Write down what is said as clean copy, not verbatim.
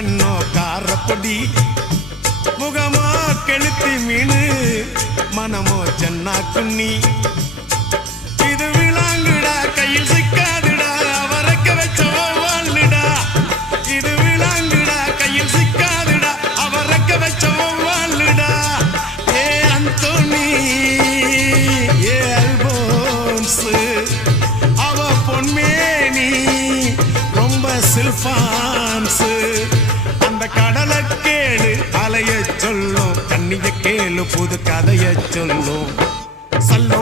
கண்ணோ காரப்பொடி முகமோ கெளுத்தி மீனு மனமோ சென்னா குன்னி இது விளாங்குடா கையில் சிக்காதுடா அவரக்க வச்ச வாழ்டா இது விளாங்குடா கையில் சிக்காதுடா அவரக்க வச்ச வாழ்டா ஏ அந்தோனி ஏ அல்போன்ஸ் அவ பொன்மேனி ரொம்ப சில்பான்ஸ் அந்த கடலை கேளு அலைய சொல்லும் கண்ணிய கேளு புது கதைய சொல்லும் சல்லோ